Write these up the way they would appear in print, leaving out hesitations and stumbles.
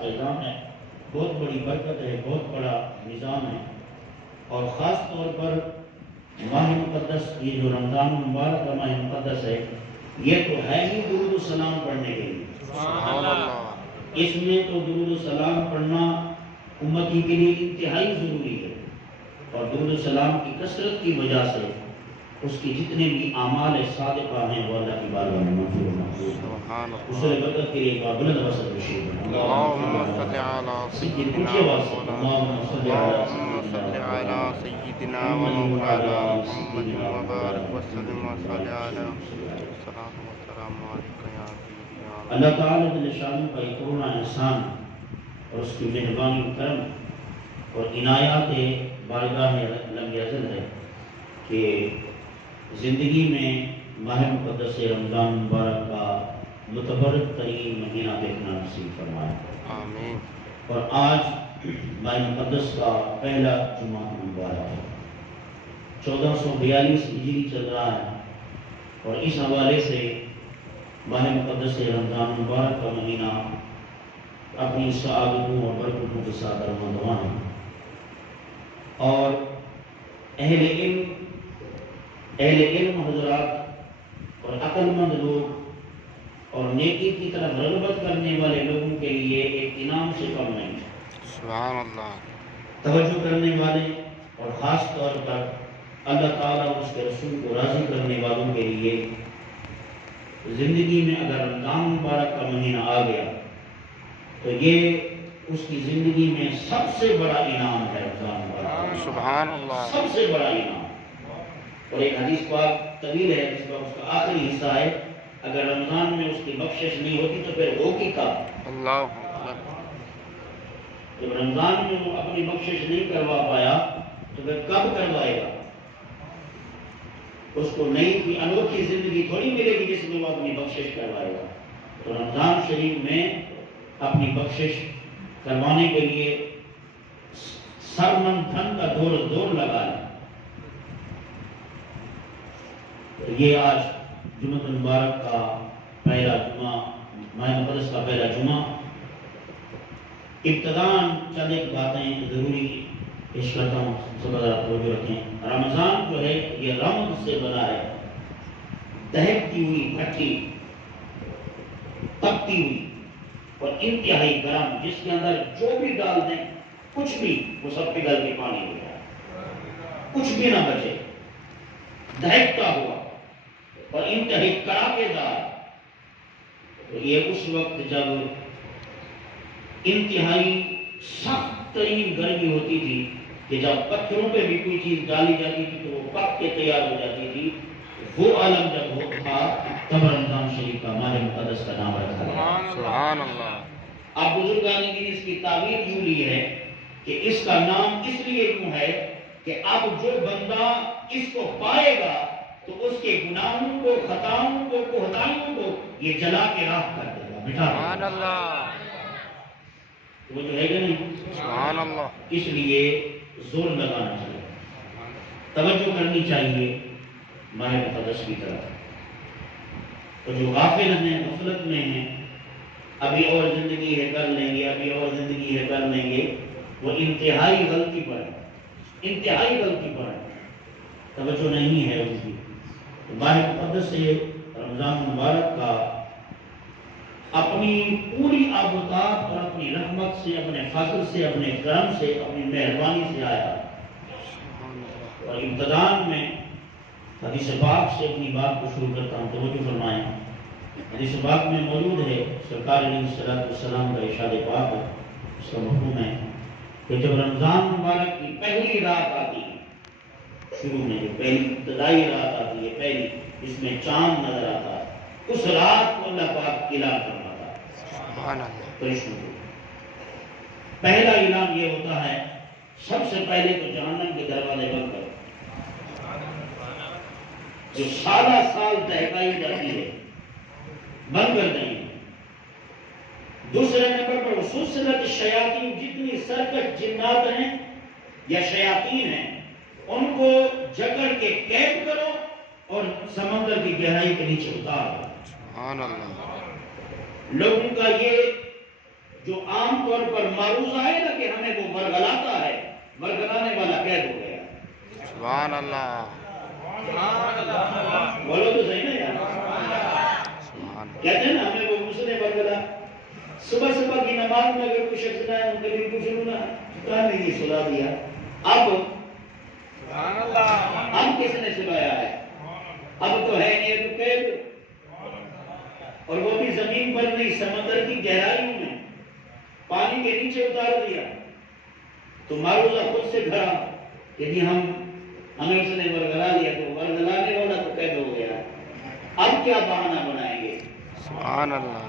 نظام ہے، بہت بڑی برکت ہے، بہت بڑا نظام ہے، اور خاص طور پر ماہ مقدس، یہ جو رمضان المبارک کا ماہ مقدس ہے، یہ تو ہے ہی درود و سلام پڑھنے کے لیے۔ سبحان اللہ۔ اس میں تو درود و سلام پڑھنا امتی کے لیے انتہائی ضروری ہے، اور درود و سلام کی کثرت کی وجہ سے اس کی جتنے بھی اعمال صادقہ ہیں وہ اللہ کی بارگاہ میں منظور و مقبول ہیں۔ اس سے برکت کے لیے ایک بار بلند وصل بشیر اللہم صل علی سیدنا اللہم صل علی سیدنا و مولانا محمد وبارک وسلم وصلی علی الصلاۃ والسلام علیک یا سیدی یا رسول اللہ تعالیٰ جل شانہ کا ایک کروڑا احسان اور اس کی مہربانی و کرم اور عنایات بارگاہ لم یزل ہے کہ زندگی میں ماہ مقدس رمضان مبارک کا متبرک ترین مہینہ دیکھنا نصیب فرمائے۔ آمین۔ اور آج ماہ مقدس کا پہلا جمعہ مبارک ہے، 1442 ہجری چل رہا ہے، اور اس حوالے سے ماہ مقدس رمضان مبارک کا مہینہ اپنی سعادتوں اور برکتوں کے ساتھ رواں ہے، اور اہل علم حضرات اور عقل مند لوگ اور نیکی کی طرف رغبت کرنے والے لوگوں کے لیے ایک انعام سے کم نہیں ہے۔ سبحان اللہ۔ توجہ کرنے والے اور خاص طور پر اللہ تعالیٰ اور اس کے رسول کو راضی کرنے والوں کے لیے زندگی میں اگر رمضان مبارک کا مہینہ آ گیا تو یہ اس کی زندگی میں سب سے بڑا انعام ہے۔ رمضان مبارک سبحان اللہ۔ سب سے بڑا انعام، اور ایک حدیث پاک طویل ہے جس کا اس کا آخری حصہ ہے، اگر رمضان میں اس کی بخشش نہیں ہوتی تو پھر ہوگی کب؟ اللہ اکبر۔ جب رمضان میں وہ اپنی بخشش نہیں کروا پایا تو پھر کب کروائے گا؟ اس کو نئی کوئی انوکھی زندگی تھوڑی ملے گی جس میں وہ اپنی بخشش کروائے گا۔ تو رمضان شریف میں اپنی بخشش کروانے کے لیے سرمن دھن کا دور لگا لیں۔ یہ آج جمعہ المبارک کا پہلا جمعہ، ماہ مقدس کا پہلا جمعہ۔ ابتداً چند ایک باتیں ضروری پیش کرتا ہوں، سب ذرا توجہ رکھیں۔ رمضان جو ہے یہ رمض سے بنا ہے، دہکتی ہوئی بھٹی، تپتی ہوئی اور انتہائی گرم، جس کے اندر جو بھی ڈال دیں کچھ بھی وہ سب پگھل کے پانی ہو جائے، کچھ بھی نہ بچے، دہکتا ہوا اور انتہائی کڑاکے دار۔ یہ اس وقت جب انتہائی سخت ترین گرمی ہوتی تھی کہ جب پتھروں پہ بھی کوئی چیز ڈالی جاتی تھی تو وہ پک کے تیار ہو جاتی تھی، وہ عالم جب ہو تھا تب رمضان شریف کا ماہ مقدس کا نام رکھا گیا۔ سبحان اللہ۔ آپ بزرگان نے اس کی تعبیر یوں لی ہے کہ اس کا نام اس لیے یوں ہے کہ اب جو بندہ اس کو پائے گا تو اس کے گناہوں کو، خطاؤں کو، کوتاہیوں کو یہ جلا کے راکھ کر دے گا، مٹا دے سبحان گا۔ اللہ۔ وہ جو ہے کہ نہیں، سبحان اللہ۔ اس لیے زور لگانا چاہیے، توجہ کرنی چاہیے ماہ مقدس کی طرف۔ تو جو غافل ہیں، غفلت میں ہیں، ابھی اور زندگی ہے کر لیں گے، ابھی اور زندگی ہے کر لیں گے، وہ انتہائی غلطی پر ہے، انتہائی غلطی پر ہے، توجہ نہیں ہے ان کی۔ تو ماہ مقدس سے رمضان مبارک کا اپنی پوری آبوتاب اور اپنی رحمت سے، اپنے فضل سے، اپنے کرم سے، اپنی مہربانی سے آیا، اور ابتدان میں حدیث پاک سے اپنی بات کو شروع کرتا ہوں، توجہ فرمائیں۔ حدیث پاک میں موجود ہے، سرکار علیہ السلام کا ارشاد پاک ہے، اس کا مفہوم ہے کہ جب رمضان مبارک کی پہلی رات آتی ہے، شروع میں جو پہلی ابتدائی رات آتی ہے، پہلی جس میں چاند نظر آتا ہے، اس رات کو اللہ پاک اعلان فرماتا ہے سبحان اللہ۔ فرشتوں کو۔ پہلا اعلان یہ ہوتا ہے، سب سے پہلے تو جہنم کے دروازے بند کرو، جو سالہ سال دہکائی جاتی ہے، بند کر دیں۔ دوسرے نمبر پر سلسلۃ الشیاطین، جتنی سرکش جنات ہیں یا شیاطین ہیں ان کو جکڑ کے قید کرو اور سمندر کی گہرائی کے نیچے اتار دو۔ سبحان اللہ۔ لوگوں کا یہ جو عام طور پر معروض ہے نا کہ ہمیں وہ ورگلاتا ہے، ورگلانے والا قید ہو گیا۔ سبحان اللہ، بولو تو صحیح نا یار، سبحان کہتے ہیں نا ہمیں وہ مسئلے ورگلا۔ صبح صبح کی نماز میں اگر کوئی شخص نہ ہے ان کے لیے کچھ نہیں سلا دیا، اب کس نے سلایا ہے؟ اب تو ہے نہیں تو قید، اور وہ بھی زمین پر نہیں، سمندر کی گہرائیوں میں پانی کے نیچے اتار دیا۔ تو معروضہ خود سے گھرا کہ جی ہمیں اس نے ورگلا لیا، تو ورگلانے والا تو قید ہو گیا۔ اب کیا بہانہ بنائیں گے؟ سبحان اللہ،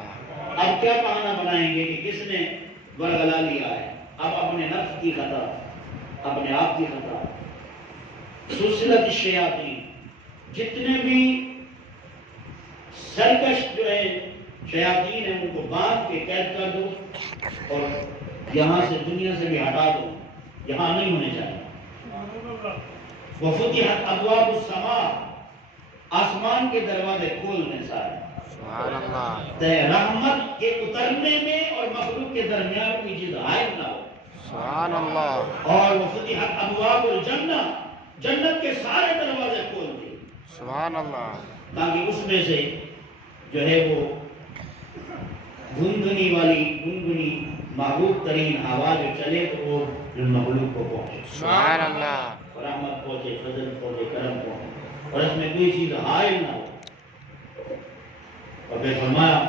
اب کیا بہانہ بنائیں گے کہ کس نے ورگلا لیا ہے؟ اب اپنے نفس کی خطا، اپنے آپ کی خطا۔ سلسلۃ الشیاطین، جتنے بھی سرکش جو ہے شیاطین ہیں ان کو باندھ کے قید کر دو اور یہاں سے دنیا سے بھی ہٹا دو، یہاں نہیں ہونے چاہیے۔ وفتحت ابواب السماء، آسمان کے دروازے کھول دیں سارے، سبحان اللہ، رحمت کے اترنے میں اور مخلوق کے درمیان کوئی چیز حائل نہ ہو۔ سبحان اللہ، اور وفتحت ابواب الجنہ، جنت کے سارے دروازے کھول دیں سبحان اللہ، تاکہ اس میں سے جو ہے وہ گنگنی والی گنگنی محبوب ترین ہوا جو چلے تو وہ مخلوق کو پہنچے، سبحان اللہ، رحمت پہنچے، فضل پہنچے، کرم پہنچے، اور اس میں کوئی چیز حائل نہ ہو۔ اور پھر فرمایا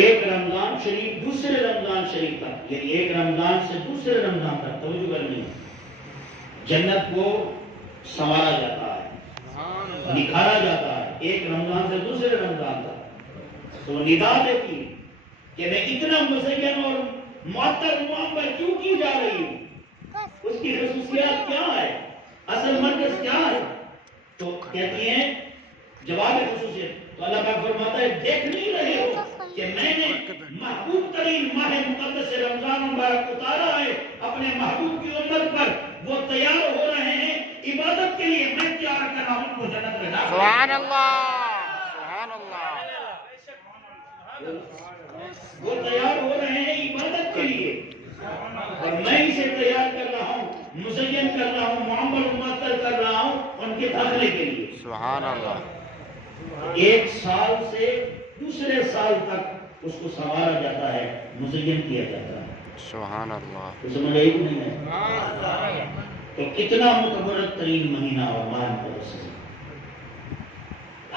ایک رمضان شریف دوسرے رمضان شریف تک، یعنی ایک رمضان سے دوسرے رمضان تک، توجہ کرنی ہے، جنت کو سنوارا جاتا ہے، نکھارا جاتا ہے، ایک رمضان سے دوسرے رمضان تک۔ تو ندا دیتی کہ میں اتنا مزین اور معطر معمر کیوں کی جا رہی ہوں، اس کی خصوصیات کیا ہے، اصل مرکز کیا ہے؟ تو کہتی ہیں جواب خصوصیت، تو اللہ پاک فرماتا ہے دیکھ نہیں رہے ہو کہ میں نے محبوب ترین ماہ مقدس رمضان مبارک اتارا ہے اپنے محبوب کی امت پر، وہ تیار ہو رہے ہیں عبادت کے لیے، میں تیار کر رہا ہوں کو جنت میں داخل۔ سبحان اللہ، سبحان اللہ، وہ تیار ہو رہے ہیں عبادت کے لیے اور میں اسے تیار کر رہا ہوں، مزین کر رہا ہوں، معمر معطر کر رہا ہوں ان کے داخلے کے لیے۔ سبحان اللہ، ایک سال سے دوسرے سال تک اس کو سنوارا جاتا ہے، مزین کیا جاتا ہے۔ سبحان اللہ، تو سمجھ آئی کہ نہیں ہے؟ تو کتنا متبرک ترین مہینہ اور ماہ مقدس ہے،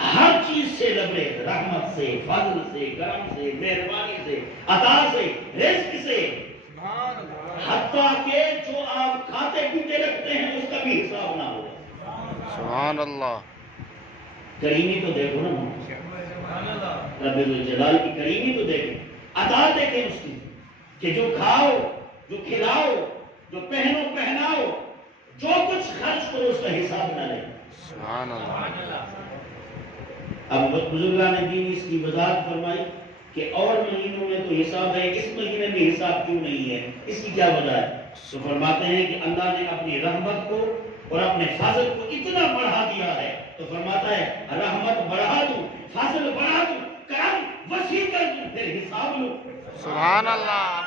ہر چیز سے لبریز، رحمت سے، فضل سے، کرم سے، مہربانی سے، عطا سے، رزق سے، حتیٰ کہ جو آپ کھاتے پیتے رکھتے ہیں اس کا بھی حساب نہ ہو۔ سبحان اللہ، کریمی تو دیکھو نا، رب الجلال کی کریمی تو دیکھیں، عطا دیکھیں اس کی کہ جو کھاؤ، جو کھلاؤ، جو پہنو پہناؤ، جو کچھ خرچ کرو اس کا حساب نہ لے۔ سبحان اللہ، اب بزرگان دین اس کی وضاحت فرمائی کہ اور مہینوں میں تو حساب ہے، اس مہینے میں حساب کیوں نہیں ہے، اس کی کیا وجہ ہے؟ تو فرماتے ہیں کہ اللہ نے اپنی رحمت کو اور اپنے فضل کو اتنا بڑھا دیا ہے، تو فرماتا ہے رحمت بڑھا دوں، فضل بڑھا دوں، کرم وسیع کر دوں، پھر حساب لو۔ سبحان اللہ،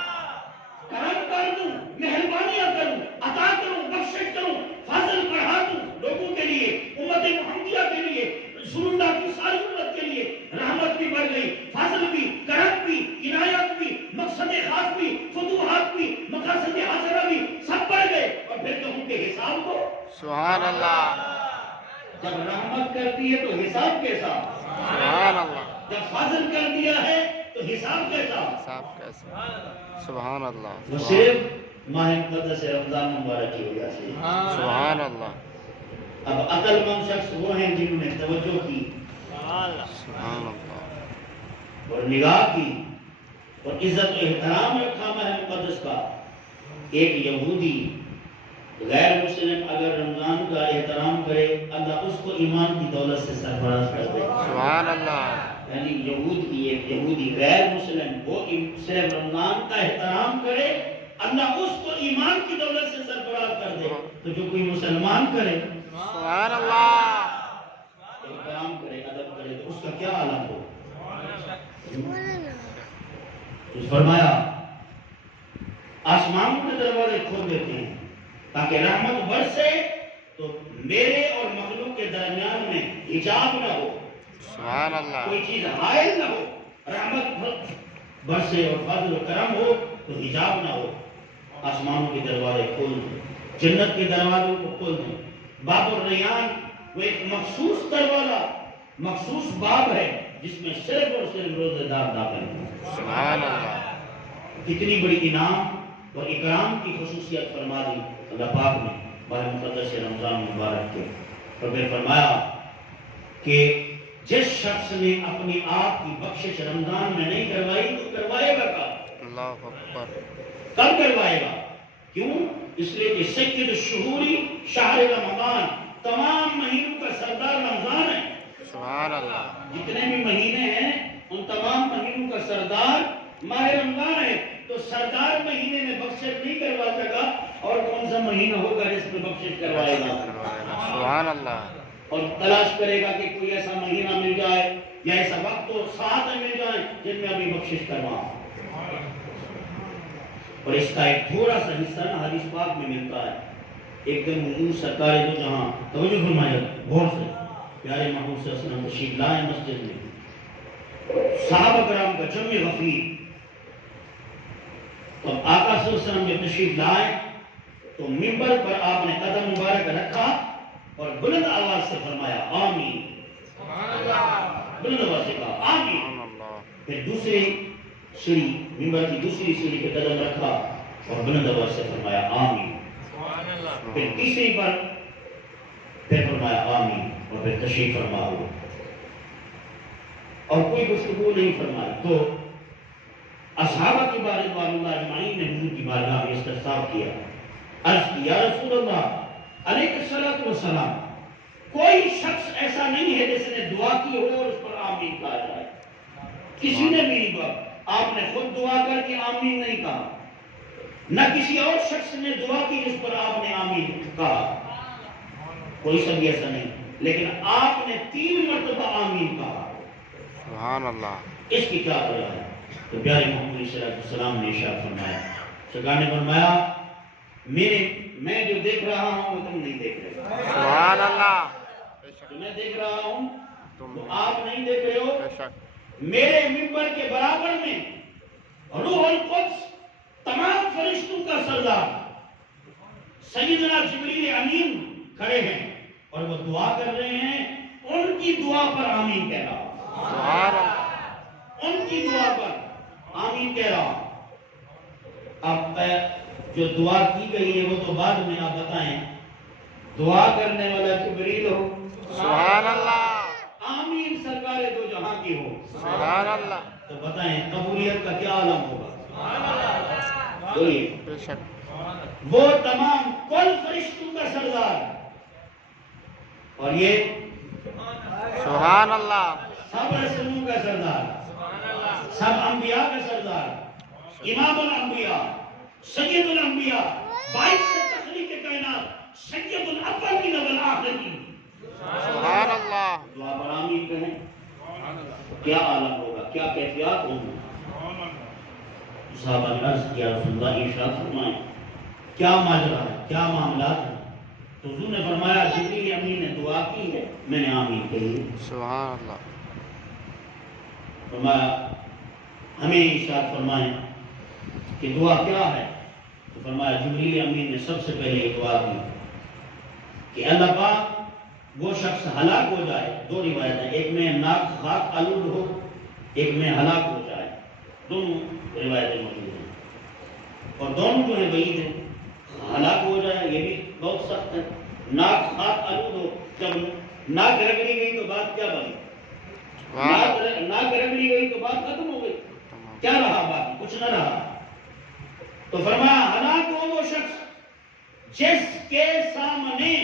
کرم کر دوں، مہربانیاں کروں، عطا کروں، بخشش کروں، فضل بڑھا دوں لوگوں کے لیے، امت محمدیہ کے لیے، رسول اللہ کی ساری امت کے لیے، رحمت بھی بڑھ گئی، فضل بھی، کرم بھی، عنایت بھی، مقصد خاص بھی، فتوحات بھی، مقاصد حاضرہ بھی، سب بڑھ گئے، اور پھر کہوں کہ حساب کو۔ سبحان اللہ، جب رحمت کرتی ہے تو حساب کیسا، سبحان اللہ، جب فضل کر دیا ہے تو حساب کیسا۔ صاحب کیسے، سبحان اللہ، وہ صرف ماہ مقدس رمضان مبارک کی وجہ سے۔ سبحان اللہ، اب عقل مند شخص وہ ہیں جنہوں نے توجہ کی سبحان اللہ، اور نگاہ کی اور عزت و احترام رکھا ماہ مقدس کا۔ ایک یہودی غیر مسلم اگر رمضان کا احترام کرے، اللہ اس کو ایمان کی دولت سے سرفراز کر دے۔ سبحان اللہ، یعنی ایک یہودی غیر مسلم وہ صرف رمضان کا احترام کرے، اللہ اس کو ایمان کی دولت سے سرفراز کر دے۔ تو جو کوئی مسلمان کرے، سبحان اللہ، احترام کرے، ادب کرے، تو اس کا کیا عالم ہو۔ تو فرمایا آسمانوں کے دروازے کھول دیتے ہیں تاکہ رحمت برسے تو میرے اور مخلوق کے درمیان میں حجاب نہ ہو، سبحان اللہ، کوئی چیز حائل نہ ہو، رحمت برسے اور فضل و کرم ہو تو حجاب نہ ہو۔ آسمانوں کے دروازے کھول دیں، جنت کے دروازوں کو کھول دیں۔ باب الریان وہ ایک مخصوص دروازہ، مخصوص باب ہے جس میں صرف اور صرف روزے دار داخل ہیں۔ سبحان اللہ، کتنی بڑی انعام اور اکرام کی خصوصیت فرما دی اللہ پاک نے ماہ مقدس رمضان مبارک کے۔ اور پھر فرمایا کہ جس شخص نے اپنی آپ کی بخشش رمضان میں نہیں کروائی تو کروائے گا کب؟ اللہ اکبر، کب کروائے گا؟ کیوں؟ اس لیے کہ سید الشہوری شہر رمضان، تمام مہینوں کا سردار رمضان ہے۔ سبحان اللہ، جتنے بھی مہینے ہیں ان تمام مہینوں کا سردار ماہ رمضان ہے۔ تو سردار مہینے میں بخشش نہیں کروا سکا اور کون سا مہینہ ہوگا جس میں بخشش کروائے گا؟ سبحان اللہ، اور تلاش کرے گا کہ کوئی ایسا مہینہ مل جائے یا ایسا وقت اور ساتھ مل جائے جن میں ابھی بخشش کروا۔ اور اس کا ایک تھوڑا سا حصہ نا حدیث پاک میں ملتا ہے۔ ایک دن حضور سرکار دو جہاں توجہ فرمایا غور سے، پیارے محمود صلی اللہ علیہ وسلم تشریف لائے مسجد میں، صحابہ کرام کا جمع غفیر۔ تو آقا صلی اللہ علیہ وسلم جب تشریف لائے تو منبر پر آپ نے قدم مبارک رکھا اور بلند آواز سے فرمایا آمین، بلند آواز سے کہا آمین۔ سبحان اللہ، پھر دوسری سیڑھی، منبر کی دوسری سیڑھی پہ قدم رکھا اور بلند آواز سے فرمایا آمین۔ پھر تیسری پر پھر فرمایا آمین اور پھر تشریف فرما ہوا اور کوئی گفتگو نہیں فرمائی۔ تو اصحابہ کی بارے رضوان اللہ اجمعین نے حضور کی بارگاہ میں استفسار کیا، عرض کی یا رسول اللہ علیہ الصلوۃ والسلام، کوئی شخص ایسا نہیں ہے جس نے دعا کی ہو اور اس پر آمین کہا جائے؟ کسی نے بھی نہیں کہا، آپ نے خود دعا کر کے آمین نہیں کہا، نہ کسی اور شخص نے دعا کی جس پر آپ نے آمین کہا، کوئی سب ایسا نہیں، لیکن آپ نے 3 مرتبہ آمین کہا۔ سبحان اللہ، اس کی کیا وجہ ہے؟ تو پیارے محمد صلی اللہ علیہ وسلم نے ارشاد فرمایا، سرکار نے فرمایا میں جو دیکھ رہا ہوں وہ تم نہیں دیکھ رہے، سبحان اللہ، جو میں دیکھ رہا ہوں تو آپ نہیں دیکھ رہے ہو۔ بے شک، میرے منبر کے برابر میں روح القدس، تمام فرشتوں کا سردار سیدنا جبریل امین کھڑے ہیں اور وہ دعا کر رہے ہیں، ان کی دعا پر آمین کہہ رہا ہوں، سبحان اللہ، ان کی دعا پر آمین کہہ رہا ہوں۔ اب جو دعا کی گئی ہے وہ تو بعد میں آپ بتائیں، دعا کرنے والا جبریل ہو، سبحان اللہ، آمین سرکار دو جہاں کی ہو، سبحان اللہ، تو بتائیں قبولیت کا کیا عالم ہوگا؟ بولیے، بے شک، وہ تمام کل فرشتوں کا سردار اور یہ سبحان اللہ، سب رسولوں کا سردار، سب انبیاء کا سردار، امام الانبیاء، سید الانبیاء، باعث سے تخلیق کائنات، سید الاولین والآخرین، سبحان اللہ، دعا پر آمین کہیں، کیا عالم ہوگا، کیا کیفیات ہوگی؟ صحابہ نے عرض کیا رسول اللہ ارشاد فرمائیں کیا ماجرا ہے، کیا معاملات ہیں؟ تو حضور نے فرمایا جبریل امین نے دعا کی ہے، میں نے آمین کہی۔ سبحان اللہ، فرمایا ہمیں ارشاد فرمائیں کہ دعا کیا ہے؟ تو فرمایا جبریل امین نے سب سے پہلے یہ دعا کی کہ اللہ پاک وہ شخص ہلاک ہو جائے، 2 روایتیں، ایک میں ناک خاک آلود ہو، ایک میں ہلاک ہو جائے، دونوں روایتیں موجود ہیں اور دونوں جو ہے وعید ہے۔ ہلاک ہو جائے یہ بھی بہت سخت ہے، ناک خاک آلود ہو، جب ناک رگڑی گئی تو بات کیا بنی؟ ناک رگڑی گئی تو بات ختم ہو گئی، کیا رہا بات؟ کچھ نہ رہا۔ تو فرمایا ہلاک ہو وہ شخص جس کے سامنے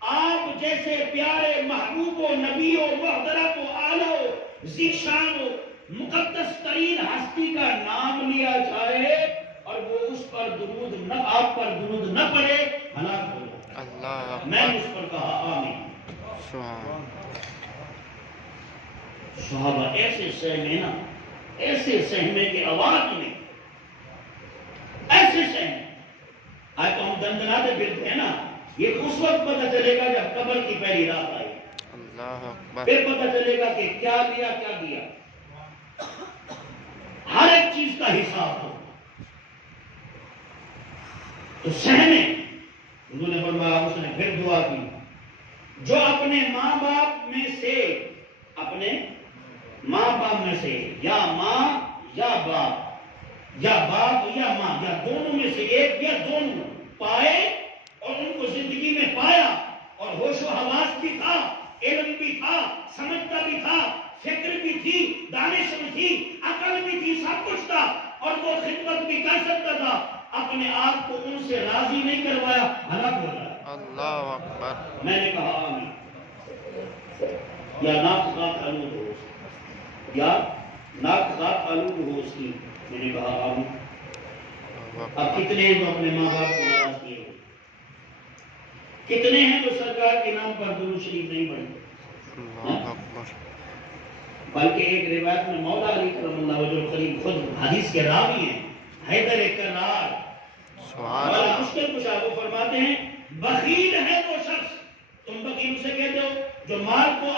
آپ جیسے پیارے محبوب و نبی و محترم و اعلیٰ و ذیشان و مقدس ترین ہستی کا نام لیا جائے اور وہ اس پر درود نہ، آپ پر درود نہ پڑے، ہلاک ہو جائے۔ اللہ میں نے اس پر کہا آمین۔ سبحان، صحابہ ایسے سہمے نا، ایسے سہمے کے آواز میں، ایسے سہمے. آج تو ہم دندناتے پھرتے ہیں نا، یہ اس وقت پتہ چلے گا جب قبر کی پہلی رات آئی. اللہ اکبر. پھر پتہ چلے گا کہ کیا لیا کیا دیا. ہر ایک چیز کا حساب ہو. تو سہنے انہوں نے فرمایا، اس نے پھر دعا کی، جو اپنے ماں باپ میں سے، اپنے ماں باپ میں سے، یا ماں یا باپ، یا باپ یا ماں، یا دونوں میں سے ایک یا دونوں پائے اور ان کو زندگی میں پایا اور ہوش و حواس بھی تھا، علم بھی تھا، سمجھتا بھی تھا، فکر بھی تھی، دانش بھی تھی، عقل بھی تھی، سب کچھ تھا اور وہ خدمت بھی کر سکتا تھا، اپنے آپ کو ان سے راضی نہیں کروایا، ہلاک ہو رہا ہے. اللہ اکبر. میں نے کہا آمین. یا ناک خاک آلود ہو، یا ناک خاک آلود ہو اس کی. میں نے کہا آمین. اب کتنے ہیں جو اپنے ماں باپ کو ناراض کیے ہوئے؟ کتنے ہیں جو سرکار کے نام پر درود شریف نہیں پڑھتے؟ اللہ اکبر. بلکہ ایک روایت میں مولا علی کرم اللہ وجہ الکریم خود حدیث کے راوی ہیں، حیدر کرار، سبحان اور اللہ. مشکل کشا وہ فرماتے ہیں، بخیل ہے وہ شخص، تم بخیل سے کہتے ہو جو مال کو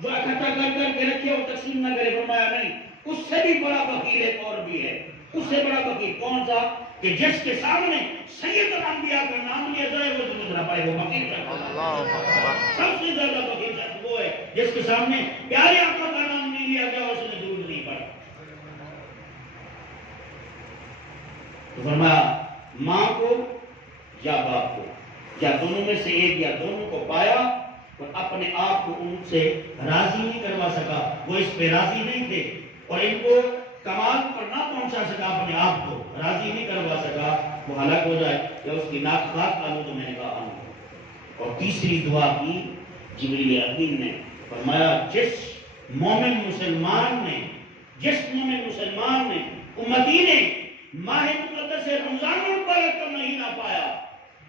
جو اکٹھا کر کے رکھے اور تقسیم نہ کرے. فرمایا نہیں، اس سے بھی بڑا بخیل ایک اور بھی ہے. اس سے بڑا بخیل کون سا؟ کہ جس کے سامنے سید الانبیاء کا نام لیا جائے وہ تمہیں نہ پائے، وہ بخیل ہے. اللہ اکبر. سب سے زیادہ بخیل شخص وہ ہے جس کے سامنے پیارے آقا کا نام نہیں لیا گیا، اس نے درود نہیں پڑھا. تو فرمایا ماں کو یا باپ کو، یا دونوں میں سے ایک یا دونوں کو پایا اور اپنے آپ کو ان سے راضی نہیں کروا سکا. وہ اس پہ راضی نہیں تھے اور ان کو کمال پر نہ پہنچا سکا، اپنے آپ کو راضی نہیں کروا سکا، وہ ہلاک ہو جائے یا اس کی ناک خاک آلود. میں نے کہا آمین. اور تیسری دعا کی جبریل امین نے. فرمایا جس مومن مسلمان نے، جس مومن مسلمان نے، امتی نے ماہ مقدس رمضان المبارک کا مہینہ پایا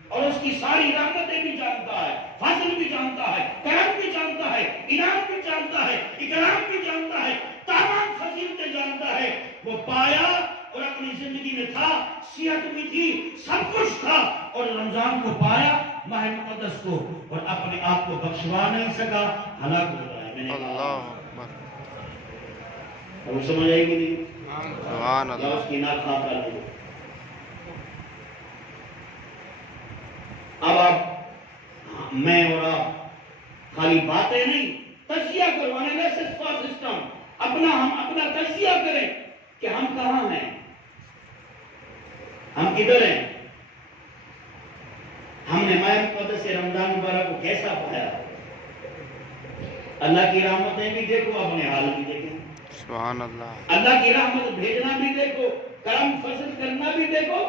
اور اس کی ساری رحمتیں بھی جانتا ہے، فضل بھی جانتا ہے، کرم بھی جانتا ہے، انعام بھی جانتا ہے، اکرام بھی جانتا ہے، تمام فضیلتیں جانتا ہے، وہ پایا اور اپنی زندگی میں تھا، صحت بھی تھی، سب کچھ تھا اور رمضان کو پایا، ماہ مقدس کو، اور اپنے آپ کو بخشوا نہیں سکا، ہلاک ہو رہا ہے. میں نے کہا اللہ اکبر. اب سمجھ آئے گی نہیں؟ سبحان یا اللہ. اس کی ناک خاک آلود. اب آپ میں اور آپ خالی باتیں نہیں، تجزیہ کروانے میں سسٹم ہم اپنا تجزیہ کریں کہ ہم کہاں ہیں، ہم کدھر ہیں، ہم نے ماہ مقدس رمضان مبارک کو کیسا پایا. اللہ کی رحمتیں بھی دیکھو، اپنے حال بھی دیکھیں. سبحان اللہ. اللہ کی رحمت بھیجنا بھی دیکھو، کرم فضل کرنا بھی دیکھو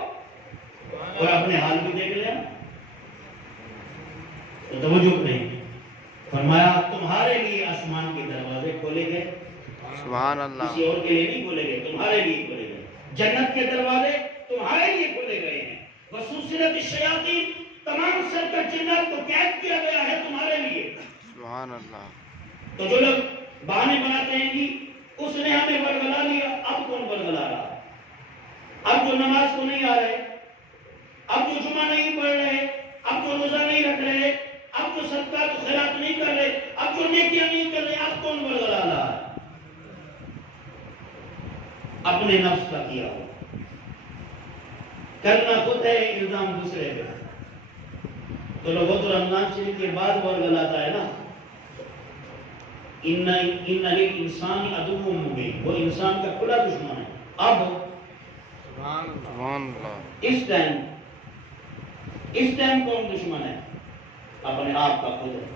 اور اپنے حال بھی دیکھ لیں. تو توجہ کریں. فرمایا تمہارے لیے آسمان کے دروازے کھولے گئے. سبحان اللہ. کسی اور کے لیے نہیں کھولے گئے، تمہارے لیے کھولے گئے. جنت کے دروازے تمہارے لیے کھولے گئے ہیں. وسوسلت الشیاطین، تمام سرکش جنات کو قید کیا گیا ہے تمہارے لیے. سبحان اللہ. تو جو لوگ بہانے بناتے ہیں کہ اس نے ہمیں ورگلا لیا، اب کون ورگلا رہا؟ اب جو نماز کو نہیں آ رہے، اب جو جمعہ نہیں پڑھ رہے، اب جو روزہ نہیں رکھ رہے، اب جو صدقات و خیرات نہیں کر رہے، اب جو نیکیاں نہیں کر رہے، اب کون ورگلا رہا ہے؟ اپنے نفس کا کیا ہو. کرنا خود ہے، الزام دوسرے پہ. تو لوگوں تو رمضان شریف کے بعد ورگلاتا ہے نا، ان للانسان عدو مبین، وہ انسان کا کھلا دشمن ہے. اب سبحان اللہ. اس ٹائم کون دشمن ہے؟ اپنے آپ کا خود ہے.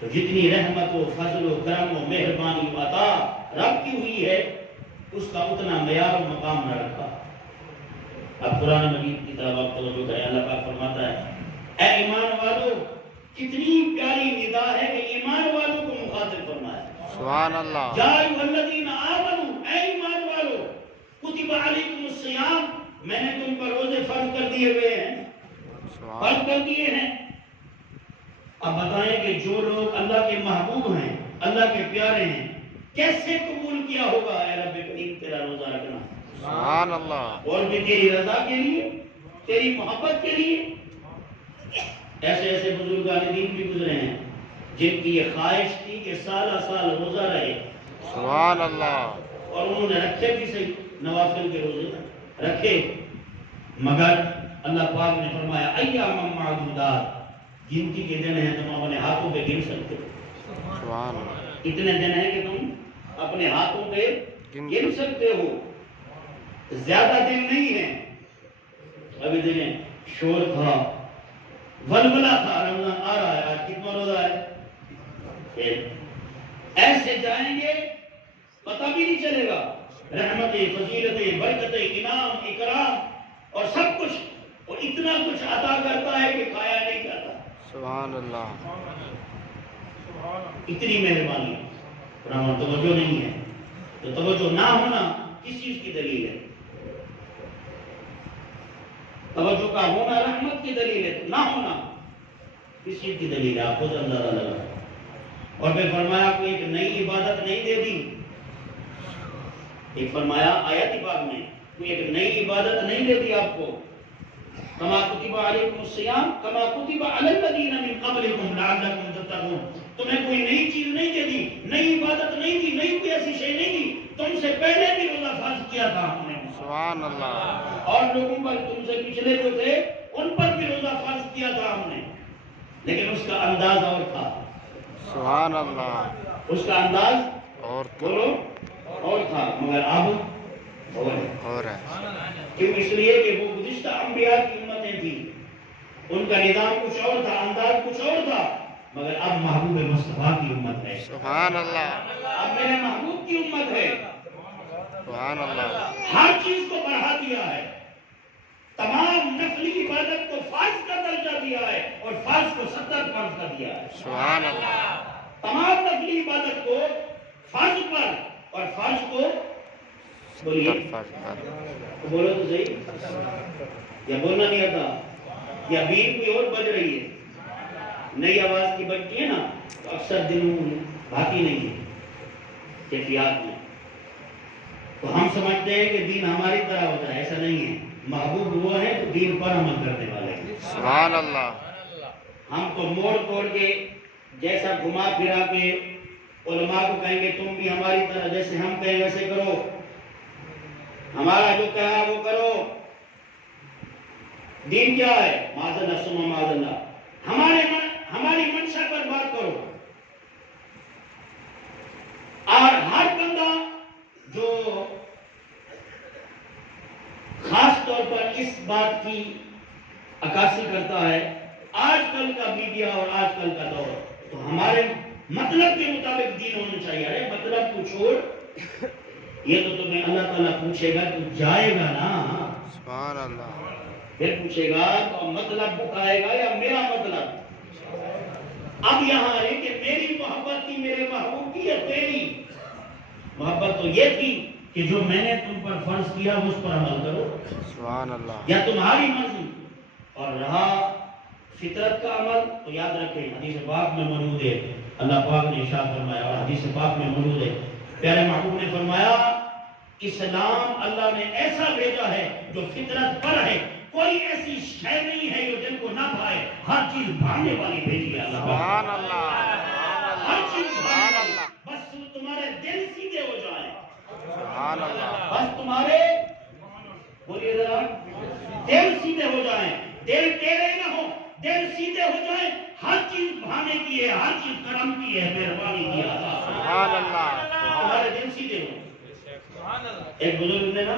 تو جتنی رحمت و فضل و کرم و مہربانی و عطا رب کی ہوئی ہے، اس کا اتنا معیار و مقام نہ رکھا. اب قرآن مجید کی طرف آپ توجہ کریں. اللہ پاک فرماتا ہے اے ایمان والو، کتنی پیاری ندا ہے کہ ایمان والوں کو مخاطب فرمایا. سبحان اللہ. یا ایھا الذین آمنوا، اے ایمان والو، کتب علیکم الصیام، میں نے تم پر روزے فرض کر دیے ہوئے ہیں، فرض کر دیے ہیں. اب بتائیں کہ جو لوگ اللہ کے محبوب ہیں، اللہ کے پیارے ہیں، کیسے قبول کیا ہوگا اے رب کریم تیرا روزہ رکھنا؟ سبحان اللہ. اور بھی تیری رضا کے لیے، تیری محبت کے لیے. ایسے ایسے بزرگان دین بھی گزرے ہیں جن کی یہ خواہش تھی کہ سالہ سال روزہ رہے، سبحان اللہ. اور انہوں نے رکھے بھی صحیح نوافل کے روزے رکھے، مگر اللہ پاک نے فرمایا ایام معدودات، گنتی کے دن ہیں تم اپنے ہاتھوں پہ گن سکتے ہو. سبحان اللہ. اتنے دن ہیں کہ تم اپنے ہاتھوں پہ گن سکتے ہو، زیادہ دن نہیں ہیں. ابھی دیکھیں شور تھا، ولولہ تھا، رمضان آ رہا ہے، آج کتنا روزہ ہے؟ ایسے جائیں گے پتہ بھی نہیں چلے گا. رحمتیں، فضیلتیں، برکتیں، انعام، اکرام اور سب کچھ، اور اتنا کچھ عطا کرتا ہے کہ کھایا نہیں جاتا. سبحان اللہ. اتنی مہربانی پر ہمیں توجہ نہیں ہے. تو توجہ نہ ہونا کس چیز کی دلیل ہے؟ توجہ کا ہونا رحمت کی دلیل ہے، نہ ہونا کس چیز کی دلیل ہے؟ آپ خود اندازہ لگا. اور پھر فرمایا کوئی ایک نئی عبادت نہیں دے دی. ایک فرمایا آیت پاک میں کوئی ایک نئی عبادت نہیں دے دی آپ کو. کما کتب علیکم الصیام کما کتب علی الذین من قبلکم لعلکم تتقون. تمہیں کوئی نئی چیز نہیں دے دی، نئی عبادت نہیں دی، نئی کوئی ایسی شے نہیں دی. تم سے پہلے بھی روزہ فرض کیا تھا ہم نے، سبحان اللہ. اور لوگوں پر تم سے پچھلے جو تھے ان پر بھی روزہ فرض کیا تھا ہم نے، لیکن اس کا انداز اور تھا. سبحان اللہ. اس کا انداز اور بولو اور تھا، مگر اب اور ہے. کیوں؟ اس لیے کہ وہ گزشتہ انبیاء کی امتیں تھیں، ان کا نظام کچھ اور تھا، انداز کچھ اور تھا، مگر اب محبوب مصطفیٰ کی امت ہے. سبحان اللہ. اب میرے محبوب کی امت ہے. سبحان اللہ. ہر چیز کو بڑھا دیا ہے، تمام نفلی عبادت کو فرض کا درجہ دیا ہے، اور فرض کو 70 فرض کا دیا ہے. سبحان اللہ. تمام نفلی عبادت کو فرض پر، اور فرض کو بولیے بولو تو صحیح، یا بولنا نہیں آتا، یا بین کوئی اور بج رہی ہے، نئی آواز کی بجتی ہے نا تو اکثر دلوں میں بھاتی نہیں ہے، کیفیات میں. تو ہم سمجھتے ہیں کہ دین ہماری طرح ہوتا ہے، ایسا نہیں ہے. محبوب وہ ہے تو دین پر عمل کرنے والے ہیں. سبحان اللہ. ہم تو موڑ توڑ کے جیسا گھما پھرا کے علماء کو کہیں گے تم بھی ہماری طرح، جیسے ہم کہیں ویسے کرو، ہمارا جو کہا وہ کرو. دین کیا ہے؟ معاذ اللہ ثم معاذ اللہ، ہماری منشا پر بات کرو. اور ہر بندہ جو خاص طور پر اس بات کی عکاسی کرتا ہے، آج کل کا میڈیا اور آج کل کا دور، تو ہمارے مطلب کے مطابق دین ہونا چاہیے. ارے مطلب تو چھوڑ، یہ تو تمہیں اللہ تعالیٰ پوچھے گا، تو جائے گا نا، سبحان اللہ. پھر پوچھے گا تو مطلب بتائے گا یا میرا مطلب. اب یہاں ہے کہ میری محبت تھی میرے محبوب کی یا تیری محبت؟ تو یہ تھی کہ جو میں نے تم پر فرض کیا اس پر عمل کرو، سبحان اللہ. یا تمہاری مرضی. اور رہا فطرت کا عمل تو یاد رکھیں، حدیث پاک میں موجود ہے، اللہ پاک نے ارشاد فرمایا، اور حدیث پاک میں موجود ہے، پیارے محبوب نے فرمایا اسلام اللہ نے ایسا بھیجا ہے جو فطرت پر ہے، کوئی ایسی شے نہیں ہے جو دل کو نہ بھائے، ہر چیز بھانے والی بھیجی ہے اللہ. سبحان اللہ. ہر چیز بھانے والی، بس تمہارے دل سیدھے ہو جائیں، سبحان اللہ. بس تمہارے بولیے ذرا دل سیدھے ہو جائیں، دل ٹیڑے نہ ہو، دل سیدھے ہو جائیں. ہر چیز بھانے کی ہے، ہر چیز کرم کی ہے، مہربانی کی ہے. سبحان اللہ. تمہارے دل سیدھے ہو. ایک بزرگ نے نا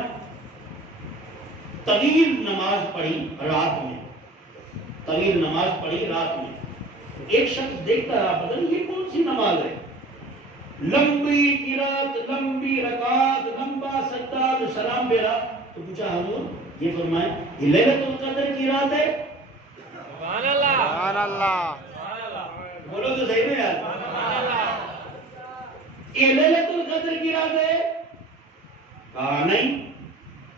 طویل نماز پڑھی رات میں، طویل نماز پڑھی رات میں. ایک شخص دیکھتا رہا، پتہ نہیں یہ کون سی نماز ہے، لمبی قرات، لمبی رکعت، لمبا سجدہ، سلام پھیرا. تو پوچھا حضور یہ فرمائیں یہ لیلۃ القدر کی رات ہے؟ سبحان اللہ. سبحان اللہ. بولو تو صحیح میں یار، یہ لیلۃ القدر کی رات ہے؟ کہا نہیں.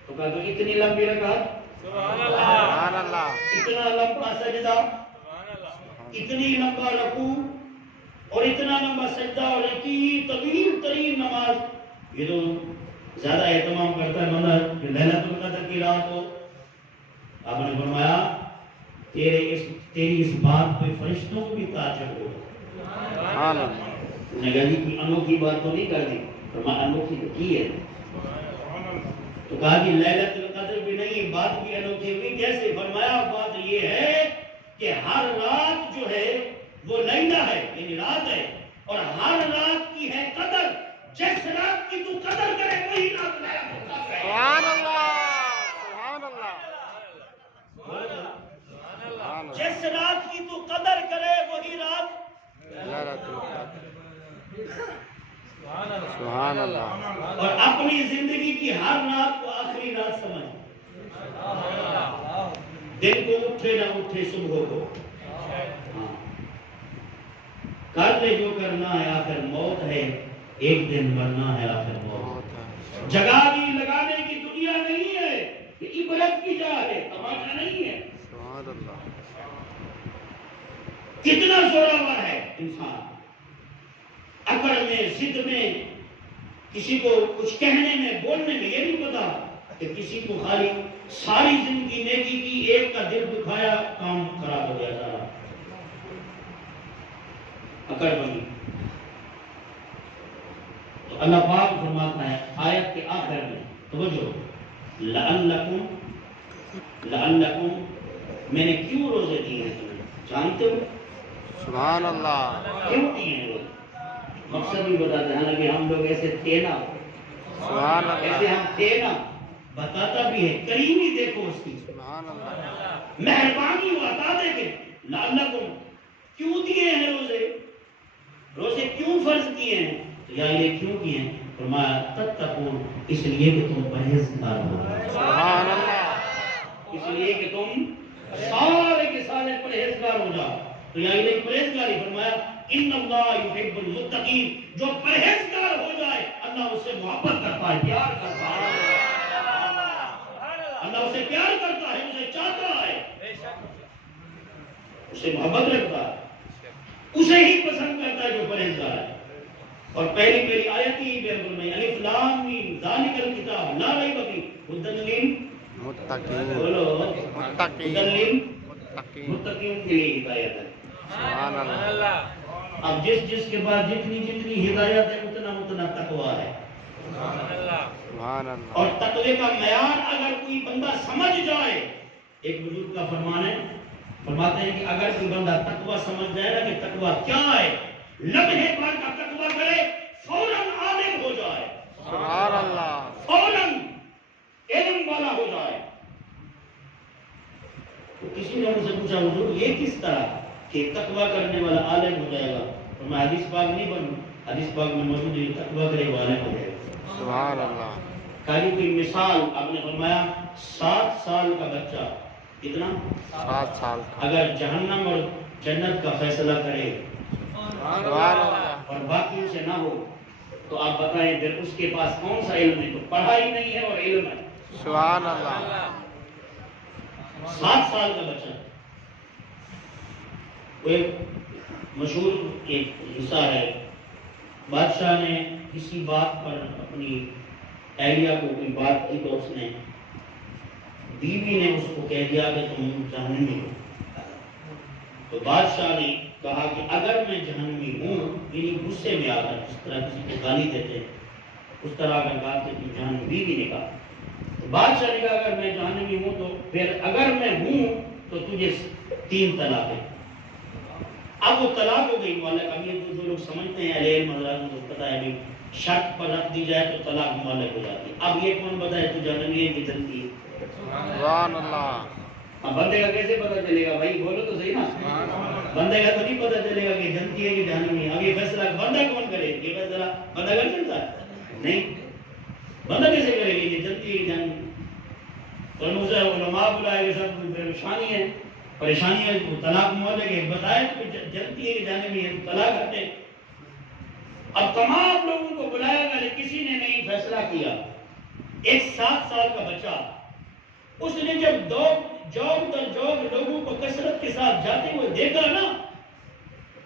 تو کہا تو اتنی لمبی رکعت، سبحان اللہ. اتنا لمبا سجدہ، اتنی لمبا رکوع، اور اتنا لمبا سجدہ اور اتنی طویل ترین نماز، یہ تو زیادہ اہتمام کرتا ہے بندہ کہ لیلۃ القدر کی رات ہو۔ آپ نے فرمایا تیری اس بات پہ فرشتوں کو بھی تعجب ہو۔ سبحان اللہ۔ نے کہا جی کوئی انوکھی بات تو نہیں کر دی؟ فرمایا انوکھی تو کی ہے۔ تو کہا کہ لیلۃ القدر بھی نہیں، بات بھی انوکھی ہوئی، کیسے؟ فرمایا بات یہ ہے کہ ہر رات جو ہے وہ لیلہ ہے، یعنی رات ہے، اور ہر رات کی ہے قدر۔ جس رات کی تو قدر کرے وہی رات لیلۃ القدر ہے۔ سبحان اللہ، سبحان اللہ، سبحان اللہ۔ جس رات کی تو قدر کرے وہی رات، لیلۃ القدر۔ سبحان اللہ۔ اور اپنی زندگی کی ہر رات کو آخری رات سمجھ، دن کو اٹھے نہ اٹھے صبح کو، کر لے جو کرنا ہے آخر موت ہے، ایک دن مرنا ہے آخر موت۔ جگہ بھی لگانے کی دنیا نہیں ہے، یہ عبرت کی جا ہے، تماشا نہیں ہے۔ سبحان اللہ۔ کتنا زوراور ہے انسان، اکڑ میں، ضد میں، کسی کو کچھ کہنے میں، بولنے میں، یہ نہیں پتا کہ کسی کو خالی ساری زندگی نیکی کی، ایک کا دل دکھایا، کام خراب ہو گیا سارا، اکڑ بنی۔ تو اللہ پاک فرماتا ہے آیت کے آخر میں، توجہ، لعلکم، میں نے کیوں روزے دیے ہیں تمہیں جانتے ہو؟ سبحان اللہ۔ کیوں دیے ہیں روزے؟ مقصد بھی بتاتے ہیں، حالانکہ ہم لوگ ایسے تھے نا، سبحان ایسے اللہ۔ ہم تھے نا، بتاتا بھی ہے، کریمی دیکھو اس کی، سبحان اللہ۔ مہربانی بتا دے کہ لعلکم، کیوں دیے ہیں روزے؟ روزے کیوں فرض کیے ہیں؟ تو یا یہ کیوں کیے ہیں؟ فرمایا تتقون، اس لیے کہ تم پرہیزگار ہو، سبحان اللہ۔ اس لیے کہ تم سارے کے سارے پرہیزگار ہو جاؤ۔ تو یا یہ پرہیزگاری، فرمایا ان اللہ یحب المتقین، جو پرہیزگار ہو جائے اللہ اس سے محبت کرتا ہے، پیار کرتا ہے، اللہ اسے پیار کرتا ہے، اسے چاہتا ہے، اسے محبت رکھتا ہے، اسے ہی پسند کرتا ہے جو پرہیزگار ہے۔ اور پہلی آیت ہی بالکل نہیں، الف لام میم ذالک الکتاب لا ریب فیہ ھدی متقین، بولو متقین، ھدی متقین۔ متقین کے لیے ہدایت ہے۔ سبحان اللہ۔ اب جس کے بعد جتنی ہدایت ہے اتنا تقویٰ ہے، سبحان اللہ۔ اور تقوی کا معیار اگر کوئی بندہ سمجھ جائے، ایک بزرگ کا فرمان ہے، فرماتے ہیں کہ اگر کوئی بندہ تقوی سمجھ جائے نا کہ تقوی کیا ہے، لمحے بھر کا تقوی کرے، فوراً عالم ہو جائے، سبحان اللہ۔ فوراً علم والا ہو جائے۔ تو کسی نے مجھ سے پوچھا حضور یہ کس طرح کہ تقوی کرنے والا عالم ہو جائے گا؟ اور میں حدیث پاک نہیں بنوں، حدیث پاک میں موجود ہے تقوی کرے وہ عالم ہو جائے گا۔ سبحان اللہ۔ کاری کوئی مثال آپ نے فرمایا 7 سال کا بچہ، کتنا؟ 7 سال کا۔ اگر جہنم اور جنت کا فیصلہ کرے سبحان اللہ۔ اور باقیوں سے نہ ہو تو آپ بتائیں پھر اس کے پاس کون سا علم ہے؟ تو پڑھائی نہیں ہے اور علم ہے۔ سبحان اللہ۔ 7 سال کا بچہ، وہ ایک مشہور ایک حصہ ہے، بادشاہ نے کسی بات پر اپنی اہلیہ کو کوئی بات کی تو اس نے بیوی نے اس کو کہہ دیا کہ تم جہنمی ہو۔ تو بادشاہ نے کہا کہ اگر میں جہنمی ہوں، یعنی غصے میں آ کر جس طرح کسی کو گالی دیتے اس طرح اگر کہا کہ تم جہنمی، بیوی نے کہا، تو بادشاہ نے کہا اگر میں جہنمی ہوں تو پھر اگر میں ہوں تو تجھے 3 طلاق ہے۔ اب وہ طلاق ہو گئی، معلق، اب یہ جو لوگ سمجھتے ہیں علیہ مدرات کو پتا ہے بھی شرط پر رکھ دی جائے تو طلاق معلق ہو جاتی ہے۔ اب یہ کون بتائے تو جہنمی ہے کہ جنتی ہے؟ سبحان اللہ۔ اب بندے کا کیسے پتا چلے گا بھائی؟ بولو تو صحیح نا، بندے کا تو نہیں پتا چلے گا کہ جنتی ہے کہ جہنمی ہے۔ اب یہ فیصلہ بندہ کون کرے؟ یہ فیصلہ بندہ کر سکتا ہے؟ نہیں، بندہ کیسے کرے گا یہ جنتی ہے کہ جہنمی؟ اور مجھے علماء بلائے گا، سب پریشانی ہے، پریشانی ہے، طلاق معلق ہے، بتائے تو جنتی ہے کہ جہنمی ہے، طلاق ہٹے۔ اب تمام لوگوں کو بلایا گیا لیکن کسی نے نہیں فیصلہ کیا۔ ایک 7 سال کا بچہ، اس نے جب جوگ در جوگ لوگوں کو کثرت کے ساتھ جاتے ہوئے دیکھا نا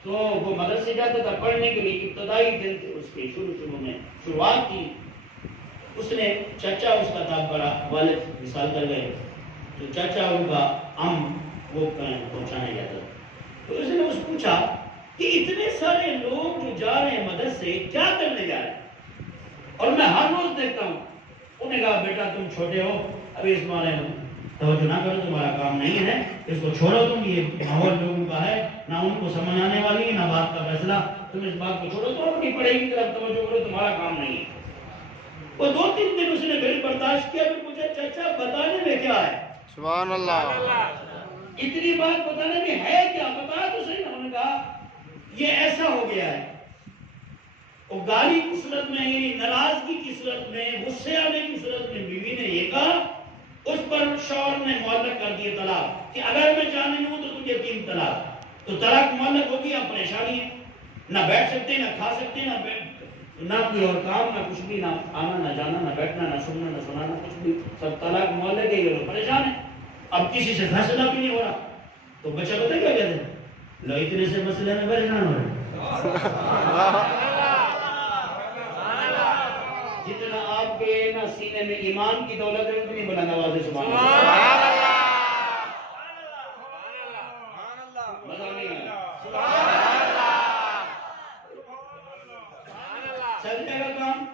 تو وہ مدرسے جاتا تھا پڑھنے کے لیے، ابتدائی دن تھے اس کے، شروع میں شروعات کی، اس نے چچا اس کا تھا بڑا، والد مثال کر گئے، تو چچا ان کا وہ پہنچانے جاتا تھا۔ تو اس نے اس پوچھا کہ اتنے سارے لوگ جو جا رہے ہیں مدرسے کیا کرنے جا رہے ہیں، اور میں ہر روز دیکھتا ہوں۔ انہوں نے کہا بیٹا تم چھوٹے ہو، ابھی اس بارے میں توجہ نہ کرو، تمہارا کام نہیں ہے، اس کو چھوڑو، تم یہ ماحول لوگوں کا ہے، نہ ان کو سمجھ آنے والی ہے نہ بات کا فیصلہ، تم اس بات کو چھوڑو، تو اپنی پڑھائی کی طرف توجہ کرو، تمہارا کام نہیں ہے۔ وہ 2-3 دن اس نے پھر برداشت کیا، پھر پوچھا چچا بتانے میں کیا ہے؟ سبحان اللہ، اتنی بات بتانے میں ہے کیا، بتا تو صحیح۔ انہوں نے کہا یہ ایسا ہو گیا ہے، وہ گالی کی صورت میں، یعنی ناراضگی کی صورت میں، غصے آنے کی صورت میں بیوی نے یہ کہا، اس پر شوہر نے معلق کر دیے طلاق، کہ اگر میں جانے ہوں تو تجھے 3 طلاق۔ تو طلاق معلق ہو گیا، پریشانی ہے، نہ بیٹھ سکتے، نہ کھا سکتے، نہ کوئی اور کام، نہ کچھ بھی، نہ آنا نہ جانا، نہ بیٹھنا نہ سننا نہ سنانا، کچھ بھی، سب طلاق معلق ہے، یہ پریشان ہے، اب کسی سے فیصلہ بھی نہیں ہو رہا۔ تو بچہ پتہ کیا کہتے ہیں، لو اتنے سے مسئلے میں پریشان ہو رہے، جتنا آپ کے نا سینے میں ایمان کی دولت ہے اتنی بلند آواز ہے سبحان اللہ۔ مزہ نہیں آیا؟ چل جائے گا کام؟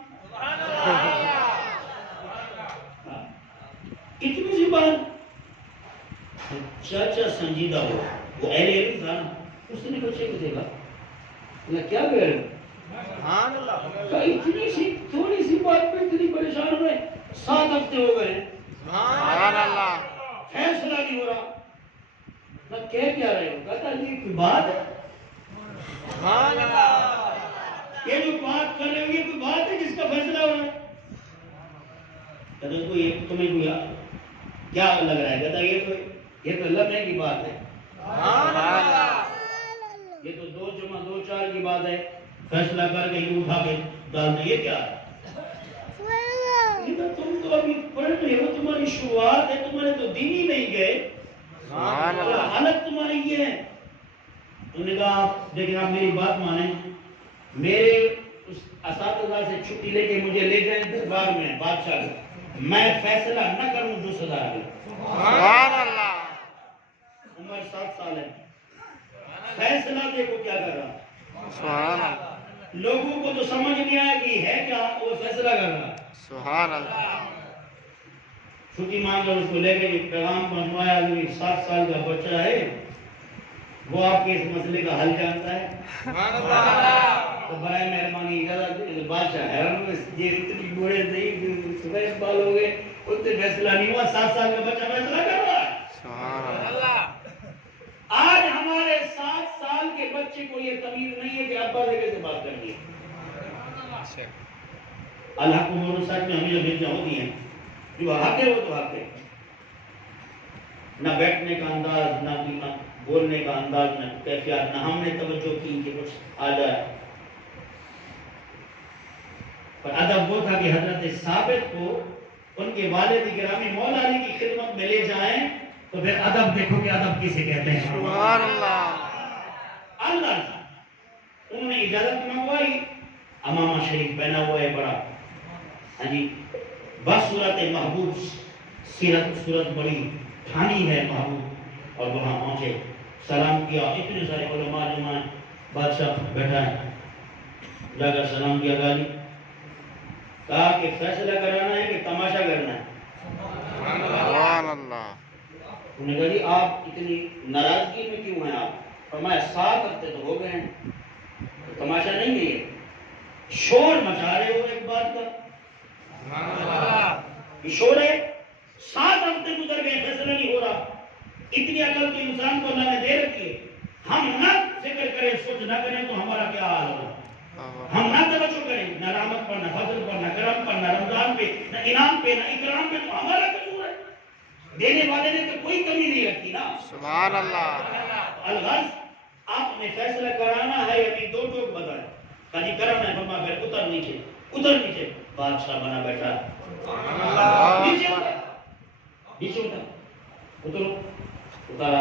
اتنی سی بات، چاچا سنجیدہ ہو، وہ اہل علم تھا، اس نے بچے کو دیکھا، کیا کہہ رہے ہو؟ اتنی سی تھوڑی سی بات پہ اتنی پریشان ہوئے، 7 ہفتے ہو گئے، فیصلہ نہیں ہو رہا، نہ کہہ کیا رہے ہو؟ کہتا یہ کوئی بات ہے، یہ جو بات کر رہے ہو یہ کوئی بات ہے جس کا فیصلہ ہو رہا ہے؟ کہتا تمہیں کوئی کیا لگ رہا ہے؟ کہتا یہ تو لمحے کی بات ہے، یہ تو 2 جمع 2 4 کی بات ہے، فیصلہ کر کے یہ اٹھا کے ڈال دیں، یہ کیا ہے؟ تم تو ابھی پڑھ رہے ہو، تمہاری شروعات ہے، تمہارے تو دین ہی نہیں گئے، حالت تمہاری یہ ہے۔ انہوں نے کہا لیکن آپ میری بات مانیں، میرے اس اساتذہ سے چھٹی لے کے مجھے لے جائیں دربار میں بادشاہ کو، میں فیصلہ نہ کروں جو سزا ہے۔ عمر 7 سال ہے، فیصلہ دیکھو کیا کر رہا، لوگوں کو تو سمجھ نہیں آیا کہ ہے کیا، وہ فیصلہ کر رہا۔ سبحان اللہ، چھٹی مانگ کر اس کو لے گئے، پیغام پہنچوایا، 7 سال کا بچہ ہے، وہ آپ کے اس مسئلے کا حل جانتا ہے، تو برائے مہربانی اجازت۔ بادشاہ حیران ہوئے، یہ اتنی بوڑھے نہیں سفید بال ہو گئے، اس سے فیصلہ نہیں ہوا، 7 سال کا بچہ فیصلہ کر رہا ہے۔ سبحان اللہ، آج ہمارے 7 سال کے بچے کو یہ تمیز نہیں ہے کہ ابا سے کیسے بات کرنی ہے۔ اللہ کو مولو ساتھ میں ہمیں جو بھیجا ہوتی ہیں، جو حق ہے وہ تو حق ہے، نہ بیٹھنے کا انداز، نہ بولنے کا انداز، نہ کیفیات، نہ ہم نے توجہ کی کہ کچھ آ جائے۔ پر ادب وہ تھا کہ حضرت ثابت کو ان کے والد گرامی مولا علی کی خدمت میں لے جائیں، تو پھر ادب دیکھو کہ ادب کسے کہتے ہیں۔ سبحان اللہ، اللہ انہوں نے اجازت منگوائی، امامہ شریف پہنا ہوا ہے بڑا، ہاں جی، بس صورت محبوب، صورت بڑی ٹھانی ہے محبوب، اور وہاں پہنچے، سلام کیا، اتنے سارے علماء جمع ہیں، بادشاہ بیٹھا ہے، جا کر سلام کیا، گالی کہا کہ فیصلہ کرانا ہے کہ تماشا کرنا ہے؟ سبحان اللہ، انہوں نے کہا جی آپ اتنی ناراضگی میں کیوں ہیں آپ؟ فرمایا 7 ہفتے تو ہو گئے ہیں، تو تماشا نہیں ہے، شور مچا رہے ہو ایک بات کا، یہ شور ہے، 7 ہفتے گزر گئے فیصلہ نہیں ہو رہا۔ اتنی عقل تو انسان کو اللہ نے دے رکھی ہے، ہم نہ فکر کریں، سوچ نہ کریں تو ہمارا کیا حال ہوگا، ہم نہ توجہ کریں، نہ رحمت پر، نہ فضل پر، نہ کرم پر، نہ رمضان پہ، نہ انعام پہ، نہ اکرام پہ، تو ہمارا قصور ہے، دینے والے نے تو کوئی کمی نہیں رکھی نا۔ سبحان اللہ، الغرض آپ نے فیصلہ کرانا ہے، ابھی 2 ٹوک بتائیں، کہیں کرم ہے، فرما پھر اتر نیچے، بادشاہ بنا بیٹھا، نیچے اتر، اترو، اتارا،